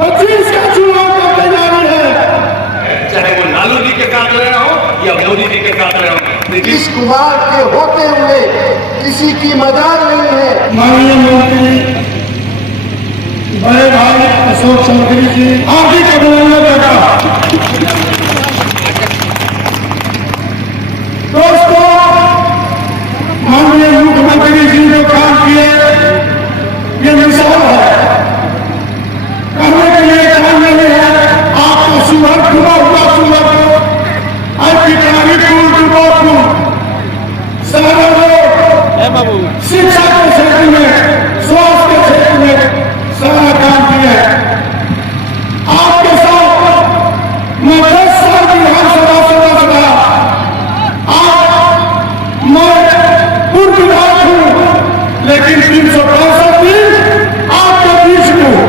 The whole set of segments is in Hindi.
25 का चुनाव का तैयारी है, चाहे वो लालू जी के साथ रहे हो या मोदी जी के साथ रहे हो। नीतीश कुमार के होते हुए किसी की मजाल नहीं है। माननीय मंत्री बड़े भाई अशोक चौधरी जी हार्दिक अभिनंदन देता। दोस्तों, माननीय मुख्यमंत्री जी जो काम किए ये मिसाल है, करने के लिए काम नहीं है। आपको सुबह खुला हुआ सुबह आपकी कहानी सारा लोग शिक्षा के क्षेत्र में, स्वास्थ्य के क्षेत्र में सारा काम किया है। आपके साथ मैं 10 साल विधानसभा सदस्य रहा। आज मैं पूर्व विधायक हूँ, लेकिन 365 दिन आपके बीच में हूँ।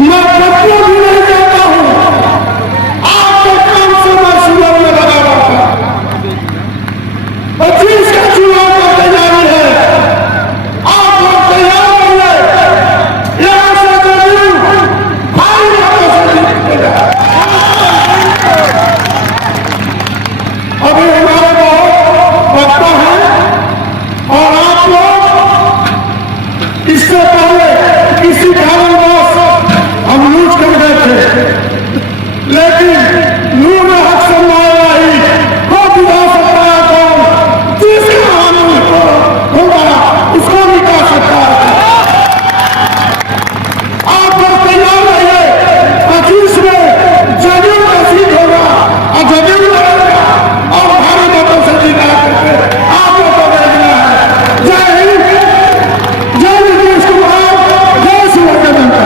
मैं बच्चों भी नहीं जाता हूँ, आपके काम से मैं सुबह में लगा रहता हूँ। 25 का चुनाव का तैयारी है, आप लोग तैयार होंगे। यहाँ से जमीन भाई लोगों से जीतेगा। अभी हमारे बहुत वक्ता है और आप लोग इससे पहले किसी कारणवश हम लूट कर गए थे, लेकिन लूट में हक से मारा ही वो बुला सकता है। कौन जिसका कानून होगा उसको मिटा सकता है। आप लोग तैयार रहिए। 25 में जदयू का सीट होगा और जदयू लड़ेगा और भारी मतों से जीता करके आप लोग को देखना है। जय हिंद, जय नीतीश कुमार, जय शिवराज जनता।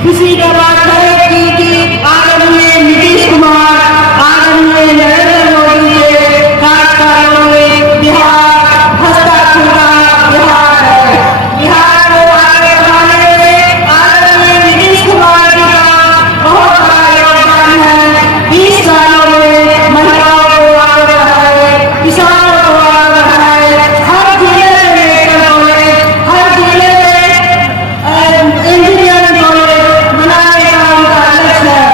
खुशी का बात है कि आदरणीय नीतीश कुमार, आदरणीय नरेंद्र मोदी के कार्यकाल में बिहार हंसता खेलता बिहार है। बिहार को आगे बढ़ाने में आदरणीय नीतीश कुमार जी का बहुत बड़ा योगदान है। 20 सालों में महिलाओं को आगे बढ़ाए, किसानों को आगे बढ़ाए, हर जिले में मेडिकल कॉलेज, हर जिले में इंजीनियरिंग कॉलेज बनाने का उनका लक्ष्य है।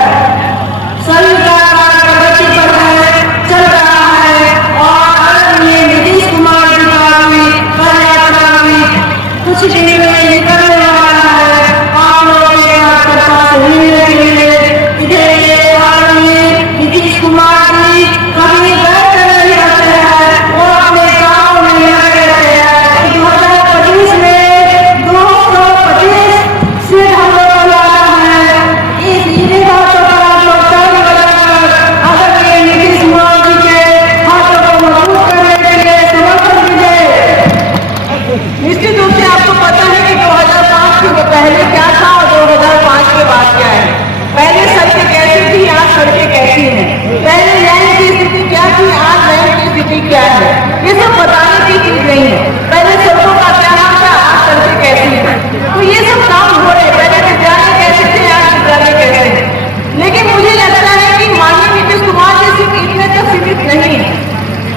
सभी का कार्य प्रगति पर है, चल रहा है और आदरणीय नीतीश कुमार जी का भी पदयात्रा भी कुछ दिन में निकलने वाला है। आप लोगों के पास मिलने के लिए इधर ये आदरणीय नीतीश कुमार जी कभी बैठ नहीं रहते हैं, वो अपने गाँव में लगे रहते हैं। 2025 में 225 से हम लोग लाना है। इस इन्हीं बातों पर आप लोग ताली बजाकर आदरणीय नीतीश कुमार जी के हाथों को मजबूत करने के लिए समर्थन दीजिए। निश्चित रूप से आपको पता है कि 2005 के पहले क्या था और 2005 के बाद क्या है। पहले सड़कें कैसी थी, आज सड़कें कैसी हैं। पहले लैंड की स्थिति क्या थी, आज लैंड की स्थिति क्या है, ये सब बताने की चीज नहीं है। पहले सड़कों का क्या नाम था, आज सड़कें कैसी हैं। तो ये सब काम हो रहे। पहले विद्यालय कैसे थे, आज विद्यालय कैसे हैं। लेकिन मुझे लगता है कि माननीय नीतीश कुमार जी सिर्फ इतने तक सीमित नहीं है।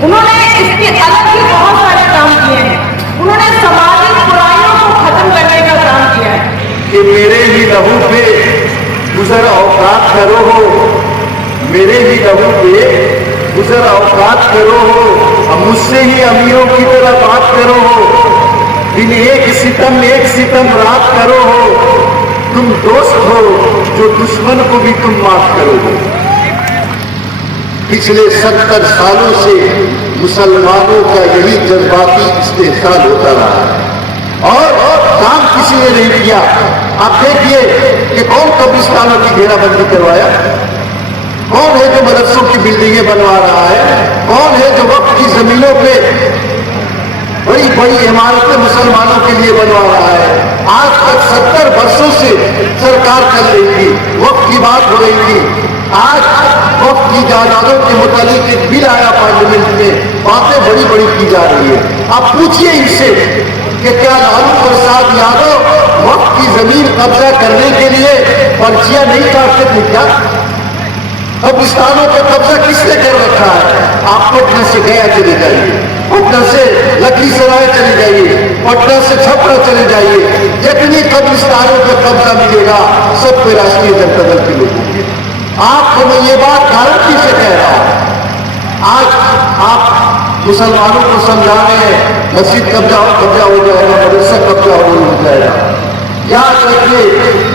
उन्होंने इसके अलग भी बहुत सारे काम किए हैं। उन्होंने सामाजिक बुराइयों को खत्म करने का काम किया है। कि मेरे ही लहू पे गुजर औकात करो हो, मेरे ही लहू पे गुजर औकात करो हो, अब मुझसे ही अमीरों की तरह बात करो हो। दिन एक सितम रात करो हो, तुम दोस्त हो जो दुश्मन को भी तुम माफ करो हो। पिछले 70 सालों से मुसलमानों का यही जज्बाती इस्तेहसाल होता रहा है और काम किसी ने नहीं किया। आप देखिए कि कौन कब्रिस्तानों की घेराबंदी करवाया, कौन है जो मदरसों की बिल्डिंगें बनवा रहा है, कौन है जो वक्त की जमीनों पे बड़ी बड़ी इमारतें मुसलमानों के लिए बनवा रहा है। आज तक 70 वर्षों से सरकार चल रही थी, वक्त की बात हो रही थी। आज वक्त की जायदादों के मुतालिक एक बिल आया पार्लियामेंट में, बातें बड़ी बड़ी की जा रही है। आप पूछिए इनसे कि क्या लालू प्रसाद यादव वक्त की जमीन कब्जा करने के लिए पर्चियां नहीं काटते थे क्या? कब्रिस्तानों पर कब्जा किसने कर रखा है? आप पटना से गया चले जाइए, पटना से लखीसराय चले जाइए, छपरा चले जाइए, जितनी कब्रिस्तानों पे कब्जा मिलेगा सब पे राष्ट्रीय जनता दल के लोगों के। आपको मैं ये बात गारंटी से कह रहा हूं। आज आप मुसलमानों को समझा रहे हैं मस्जिद कब्जा हो जाएगा, मदरसा कब्जा हो जाएगा। याद रखिए,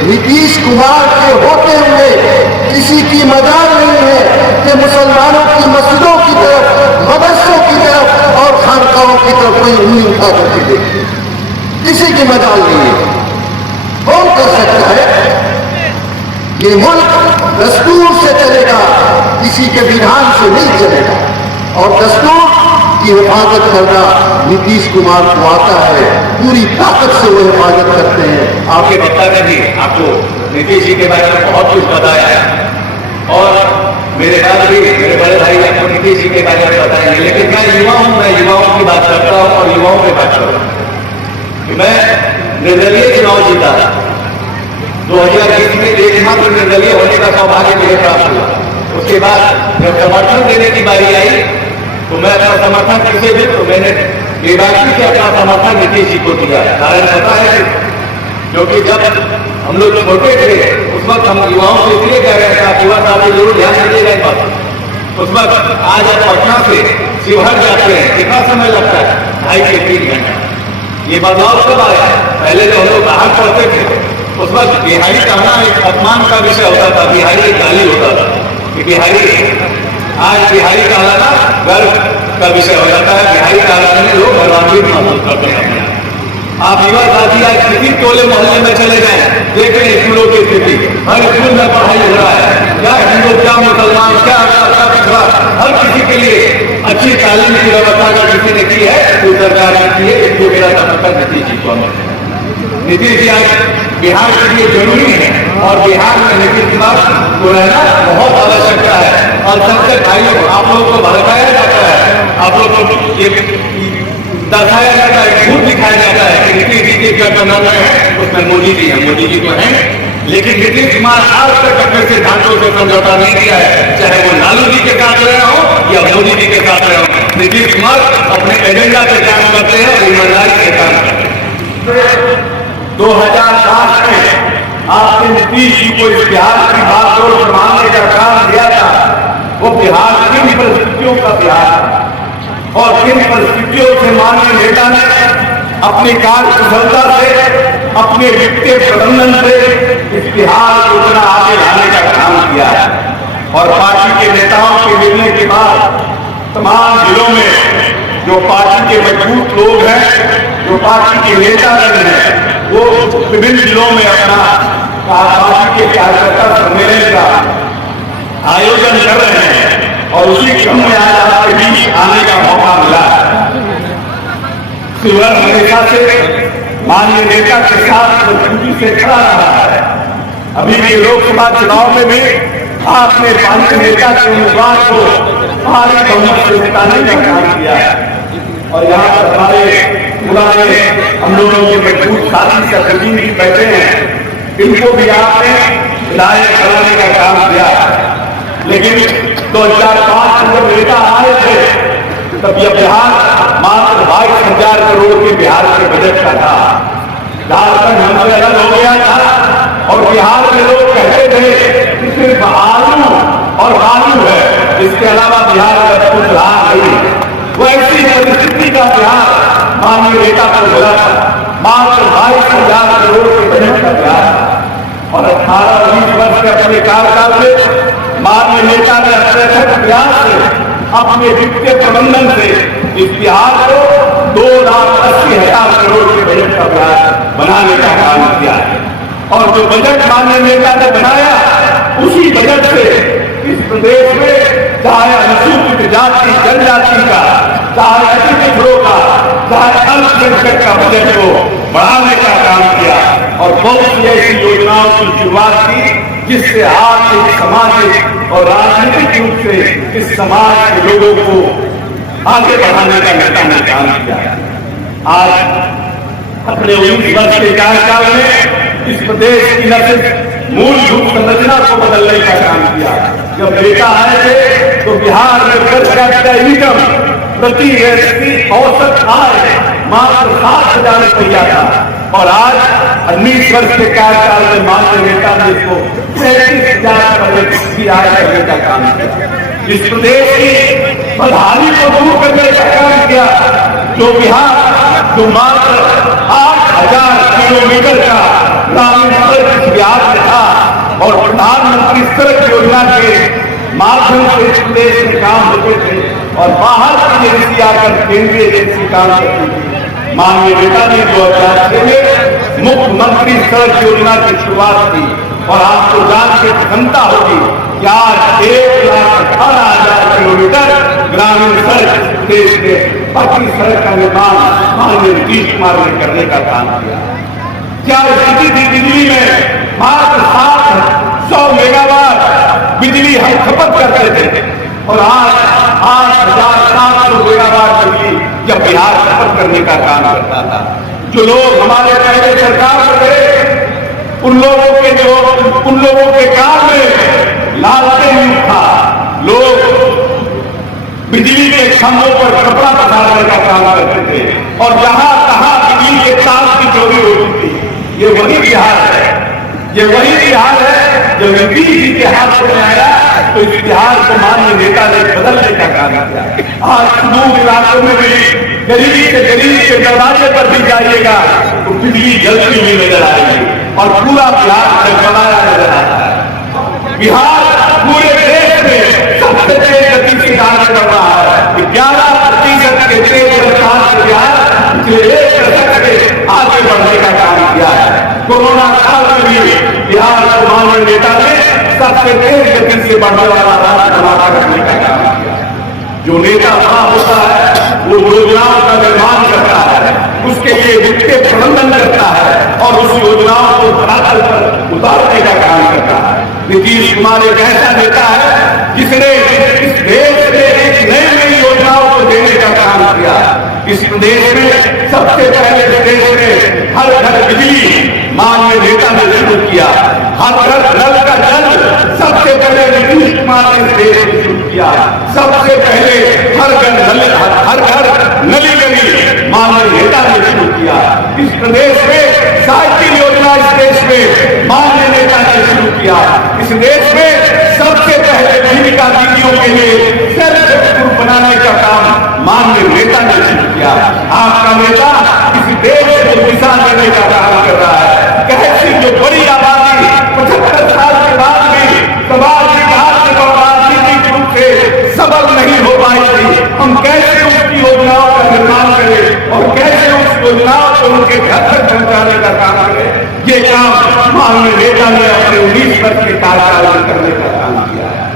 नीतीश कुमार के होते हुए किसी की मजाल नहीं है कि मुसलमानों की मस्जिदों की तरफ, मदरसों की तरफ और खानकाहों की तरफ कोई उंगली उठा करके देखे। किसी की मजाल नहीं है। कौन कर सकता है? ये मुल्क दस्तूर से चलेगा, किसी के विधान से नहीं चलेगा। और दस्तूर की हिफाजत करना नीतीश कुमार को आता है, पूरी ताकत से वो हिफाजत करते हैं। आपके वक्ता ने भी आपको नीतीश जी के बारे में बहुत कुछ बताया है और मेरे बाद भी मेरे बड़े भाई आपको नीतीश जी के बारे में बताएंगे। लेकिन मैं युवाओं की बात करता हूँ और युवाओं की बात करूँ। मैं निर्दलीय चुनाव जीता 2020 में, एकमात्र निर्दलीय होने का सौभाग्य मुझे प्राप्त हुआ। उसके बाद जब समर्थन देने की बारी आई तो मैं अपना समर्थन किसे भी, तो मैंने बेबाकी से अपना समर्थन नीतीश जी को दिया। कारण पता है क्योंकि जब हम लोग छोटे थे उस वक्त हम युवाओं से इसलिए कह रहे थे, युवा साथी जरूर ध्यान दीजिएगा इस बात। उस वक्त आज आप पटना से शिवहर जाते हैं, कितना समय लगता है? 2.5 से 3 घंटा। ये बदलाव कब आया? पहले जब हम लोग बाहर पढ़ते थे उस वक्त बिहारी कहना एक अपमान का विषय होता था, बिहारी एक गाली होता था कि बिहारी। आज बिहारी कहलाना गर्व का विषय हो जाता है। बिहारी कहलाने में लोग गर्वान्वित महसूस करते हैं। आप युवा साथी आज किसी टोले मोहल्ले में चले जाएं, देख रहे स्कूलों की स्थिति, हर स्कूल में पढ़ाई हो रहा है, क्या हिंदू क्या मुसलमान क्या हर किसी के लिए अच्छी तालीम की व्यवस्था अगर किसी ने की है तो सरकार ने की है। इसको मेरा समर्थन नीतीश जी को। नीतीश जी आज बिहार के लिए जरूरी है और बिहार में नीतीश कुमार को रहना बहुत आवश्यकता है। और सबसे भाइयों, आप लोगों को भड़काया जाता है, आप लोगों को ये दर्शाया जाता है, झूठ दिखाया जाता है कि नीतीश जी के गठबंधन में है, उसमें मोदी जी है, मोदी जी तो है। लेकिन नीतीश कुमार आज तक अपने सिद्धांतों से समझौता नहीं किया है, चाहे वो लालू जी के साथ रहे हो या मोदी जी के साथ रहे हो। नीतीश कुमार अपने एजेंडा पे काम करते हैं और ईमानदारी से काम करते हैं। 2007 में आपने नीतीश जी को इस बिहार की बागडोर संभालने का काम दिया था। वो बिहार किन परिस्थितियों का बिहार था और किन परिस्थितियों से माननीय नेता ने अपनी कार्य कुशलता से, अपने वित्तीय प्रबंधन से इस बिहार को इतना आगे लाने का काम किया है। और पार्टी के नेताओं के निर्णय के बाद तमाम जिलों में जो पार्टी के मजबूत लोग हैं, जो पार्टी के नेता हैं, वो विभिन्न जिलों में अपना पार्टी के कार्यकर्ता सम्मेलन का आयोजन कर रहे हैं। और उसी क्रम में आज आपके बीच आने का मौका मिला है। शिवहर हमेशा से माननीय नेता के साथ मजबूती से खड़ा रहा है। अभी के लोकसभा चुनाव में भी आपने पार्टी नेता के उम्मीदवार को भारी बहुमत से जिताने का काम किया है। और यहाँ पर हमारे पुराने हम लोगों के मजबूत साथी सहयोगी भी बैठे हैं, इनको भी आपने विधायक कराने का काम किया है। लेकिन 2005 में जब नेता आए थे तब यह बिहार मात्र 22,000 करोड़ के बिहार के बजट का था। झारखंड हमसे अलग हो गया था और बिहार में लोग कहते थे कि सिर्फ आलू और बालू है, इसके अलावा बिहार का कुछ रहा नहीं। वैसी परिस्थिति का बिहार माननीय नेता को मिला था, मात्र 22,000 करोड़ के बजट का बिहार। और 18-20 वर्ष के अपने कार्यकाल में माननीय नेता ने अत्यधिक प्रयास से अपने वित्तीय प्रबंधन से इस बिहार को 2,80,000 करोड़ के बजट का बिहार बनाने का काम किया है। और जो बजट माननीय नेता ने बनाया, उसी बजट से इस प्रदेश में चाहे अनुसूचित जाति जनजाति का, चाहे अति पिछड़ों का, चाहे अल्पसंख्यक का बजट को बढ़ाने का काम किया। और बहुत सी ऐसी योजनाओं की शुरुआत की जिससे आर्थिक, सामाजिक और राजनीतिक रूप से इस समाज के लोगों को आगे बढ़ाने का नेता ने काम किया। आज अपने 19 वर्ष के कार्यकाल में इस प्रदेश की न सिर्फ मूलभूत संरचना को बदलने का काम किया। जब नेता आए थे तो बिहार में पर कैपिटा इनकम प्रति व्यक्ति औसत आय मात्र 7,000 रुपया था और आज 19 वर्ष के कार्यकाल में माननीय नेता ने इसको 33,000 करोड़ की आय करने का काम किया। इस प्रदेश की बदहाली को दूर करने का काम किया। जो बिहार जो मात्र 8,000 किलोमीटर का ग्रामीण सड़क इस बिहार में था और प्रधानमंत्री सड़क योजना के माध्यम से इस प्रदेश में काम होते थे और बाहर की एजेंसी आकर केंद्रीय एजेंसी काम करती थी। माननीय नेता ने 2006 में मुख्यमंत्री सड़क योजना की शुरुआत की और आपको जान के प्रसन्नता होगी कि आज 1,18,000 किलोमीटर ग्रामीण सड़क देश में पक्की सड़क का निर्माण माननीय नीतीश कुमार ने करने का काम किया। क्या स्थिति थी बिजली में? मात्र 700 मेगावाट बिजली हम खपत करते थे और आज 8,700 मेगावाट बिजली जब बिहार खपत करने का काम करता था। जो लोग हमारे पहले सरकार में थे उन लोगों के काम में लालटेन था। लोग बिजली के खंभों पर कपड़ा पसारने का काम करते थे और जहां तहां बिजली के तार की चोरी होती थी। ये वही बिहार है, ये वही बिहार है जब नीतीश जी के हाथ में आया तो इस बिहार को माननीय नेता ने बदलने का काम किया। आज सुदूर इलाकों में भी गरीबी से गरीब के दरवाजे पर भी जाइएगा तो बिजली जलती हुई नजर आएगी और पूरा बिहार जगमगाया नजर आता है। बिहार पूरे देश में सबसे तेज गति से कार्य कर रहा है। 11% के तेज रफ्तार से बिहार पिछले 1 दशक में आगे बढ़ने का काम किया है। कोरोना काल में भी बिहार को माननीय नेता ने सबसे तेज गति से बढ़ने वाला राज्य बना करने का काम किया। जो नेता बड़ा होता है वो योजनाओं का निर्माण करता है, उसके लिए वित्तीय प्रबंधन करता है और उस योजनाओं को धरातल पर उतारने का काम करता है। नीतीश कुमार एक ऐसा नेता है जिसने इस देश में एक नई योजनाओं को देने का काम किया। इस प्रदेश में सबसे पहले देश में हर घर बिजली माननीय नेता ने शुरू किया। हर घर नल का जल सबसे पहले नीतीश कुमार ने देश में शुरू किया। सबसे पहले हर घर नली गली माननीय नेता ने शुरू किया। इस प्रदेश में साइकिल योजना इस देश में माननीय नेता ने शुरू किया। इस देश में सबसे पहले जीविका दीदियों के लिए सेल्फ हेल्प ग्रुप बनाने का काम माननीय नेता ने शुरू किया। आपका नेता इस देश को दिशा देने का काम कर रहा है। कैसी जो बड़ी आबादी 75 साल के बाद भी समाज विकास और राजनीतिक रूप से सबल नहीं हो पाई थी, हम कैसे उसकी योजनाओं का निर्माण करें और कैसे उस योजनाओं को उनके घर तक पहुंचाने का काम करें। ये काम माननीय नेता ने अपने 19 वर्ष के कार्यकाल में करने का काम किया है।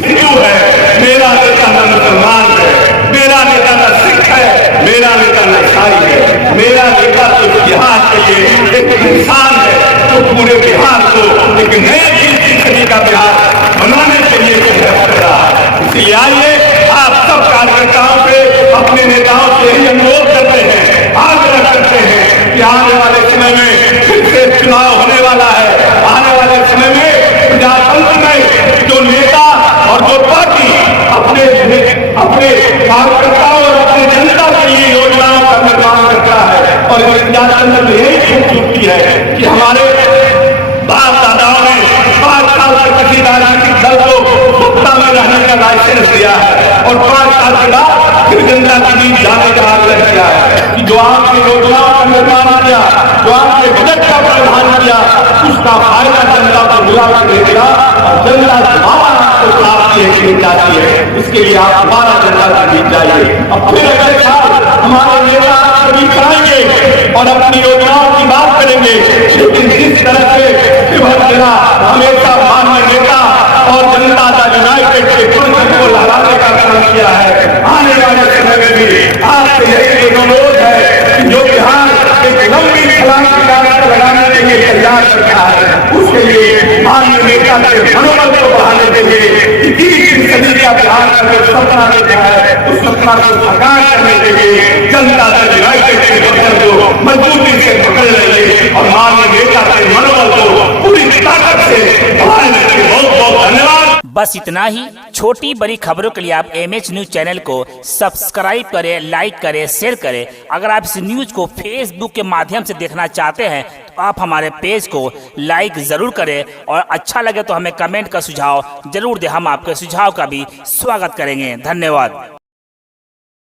हिंदू है, मेरा नेता न मुसलमान है, मेरा नेता न सिख है, मेरा नेता न ईसाई है, मेरा नेता तो बिहार के लिए एक इंसान है जो पूरे बिहार को एक नए सदी का बिहार बनाने के लिए प्रयास कर रहा है। इसलिए आइए आप सब कार्यकर्ताओं से अपने नेताओं से यही अनुरोध करते हैं, आग्रह करते हैं कि आने वाले समय में फिर से चुनाव होने वाला है। आने वाले समय में प्रजातंत्र में जो नेता और जो पार्टी अपने कार्यकर्ताओं और अपने जनता के लिए योजनाओं का निर्माण करता है और इस प्रजातंत्र में यही खूबसूरती है कि हमारे बाप दादाओं ने 5 साल तक किसी राजनीतिक दल को सत्ता में रहने का लाइसेंस दिया है और 5 साल के बाद फिर जनता के बीच जाने का आग्रह किया है कि जो आपने योजनाओं का निर्माण किया, जो आपने बजट का प्रावधान किया, उसका फायदा जनता को मिला मिलेगा और जनता दोबारा आपको प्राप्त नहीं चाहती है। इसके लिए आप दोबारा जनता के बीच जाइए। अब फिर अगले साल हमारे नेता सभी आएंगे और अपनी योजनाओं की बात करेंगे, लेकिन जिस तरह से शिवसेना हमेशा माननीय नेता और जनता दल यूनाइटेड के पुरुष को लहराने का काम किया है, आने वाले समय में भी आपसे यही अनुरोध है कि जो बिहार एक लंबी छलांग लगाने के लिए तैयार रखा है, उसके लिए माननीय नेता के मनोबल को बढ़ाने के लिए 21वीं सदी का बिहार का जो सपना देखा है, उस सपना को साकार करने के लिए जनता दल यूनाइटेड के पकड़ को मजबूती से पकड़ रही और माननीय नेता के मनोबल को पूरी ताकत से बढ़ाने के लिए बहुत बहुत धन्यवाद। बस इतना ही। छोटी बड़ी खबरों के लिए आप MH न्यूज चैनल को सब्सक्राइब करें, लाइक करें, शेयर करें। अगर आप इस न्यूज को फेसबुक के माध्यम से देखना चाहते हैं तो आप हमारे पेज को लाइक ज़रूर करें और अच्छा लगे तो हमें कमेंट का सुझाव जरूर दें। हम आपके सुझाव का भी स्वागत करेंगे। धन्यवाद।